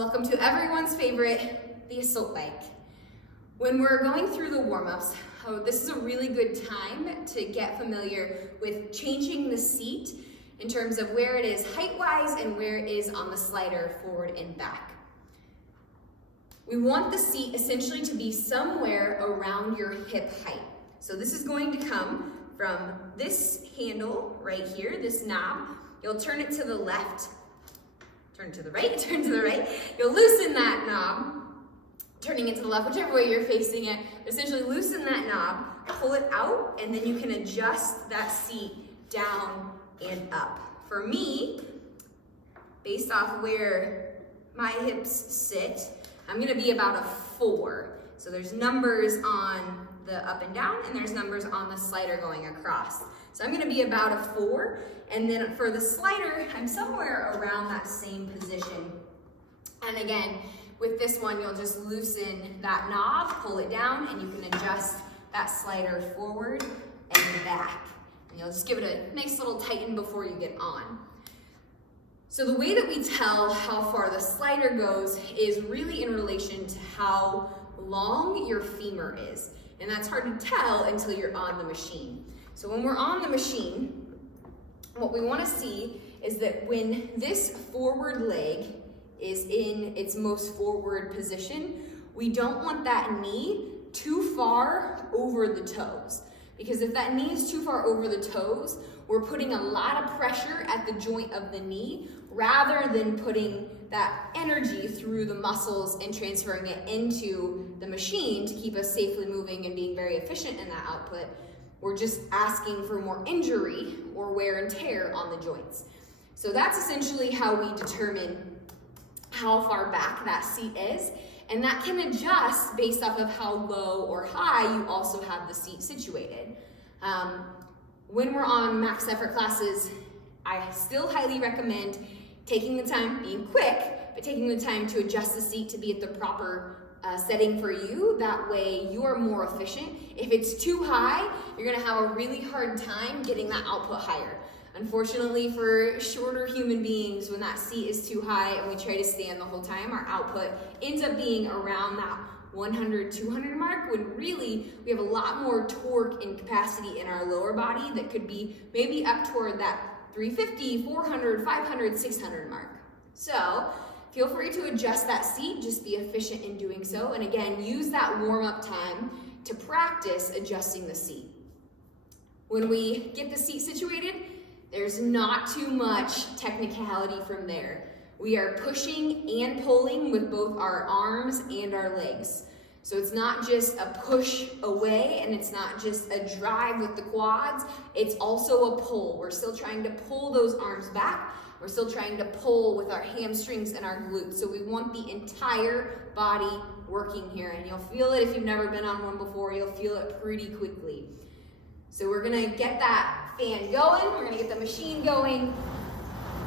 Welcome to everyone's favorite, the assault bike. When we're going through the warm-ups, this is a really good time to get familiar with changing the seat in terms of where it is height-wise and where it is on the slider forward and back. We want the seat essentially to be somewhere around your hip height. So this is going to come from this handle right here, this knob. You'll turn it to the left, turn to the right, turn to the right. You'll loosen that knob, turning it to the left, whichever way you're facing it. Essentially loosen that knob, pull it out, and then you can adjust that seat down and up. For me, based off where my hips sit, I'm gonna be about a 4. So there's numbers on the up and down, and there's numbers on the slider going across. So I'm gonna be about a 4, and then for the slider, I'm somewhere around that same position. And again, with this one, you'll just loosen that knob, pull it down, and you can adjust that slider forward and back. And you'll just give it a nice little tighten before you get on. So the way that we tell how far the slider goes is really in relation to how long your femur is. And that's hard to tell until you're on the machine. So when we're on the machine, what we want to see is that when this forward leg is in its most forward position, we don't want that knee too far over the toes. Because if that knee is too far over the toes, we're putting a lot of pressure at the joint of the knee rather than putting that energy through the muscles and transferring it into the machine to keep us safely moving and being very efficient in that output. We're just asking for more injury or wear and tear on the joints. So that's essentially how we determine how far back that seat is. And that can adjust based off of how low or high you also have the seat situated. When we're on max effort classes, I still highly recommend taking the time, being quick, but taking the time to adjust the seat to be at the proper setting for you. That way you are more efficient. If it's too high, you're gonna have a really hard time getting that output higher. Unfortunately for shorter human beings, when that seat is too high and we try to stand the whole time, our output ends up being around that 100, 200 mark, when really we have a lot more torque and capacity in our lower body that could be maybe up toward that 350, 400, 500, 600 mark. So feel free to adjust that seat, just be efficient in doing so. And again, use that warm-up time to practice adjusting the seat. When we get the seat situated, there's not too much technicality from there. We are pushing and pulling with both our arms and our legs. So it's not just a push away and it's not just a drive with the quads, it's also a pull. We're still trying to pull those arms back. We're still trying to pull with our hamstrings and our glutes. So we want the entire body working here. And you'll feel it if you've never been on one before, you'll feel it pretty quickly. So we're gonna get that fan going, we're gonna get the machine going.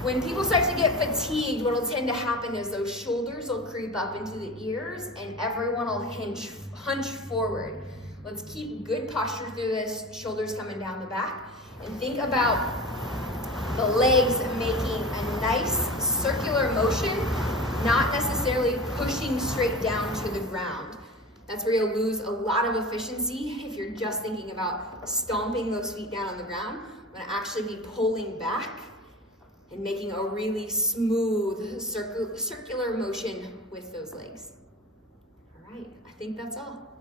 When people start to get fatigued, what will tend to happen is those shoulders will creep up into the ears and everyone will hunch forward. Let's keep good posture through this, shoulders coming down the back, and think about the legs making a nice circular motion, not necessarily pushing straight down to the ground. That's where you'll lose a lot of efficiency if you're just thinking about stomping those feet down on the ground. I'm gonna actually be pulling back and making a really smooth circular motion with those legs. All right, I think that's all.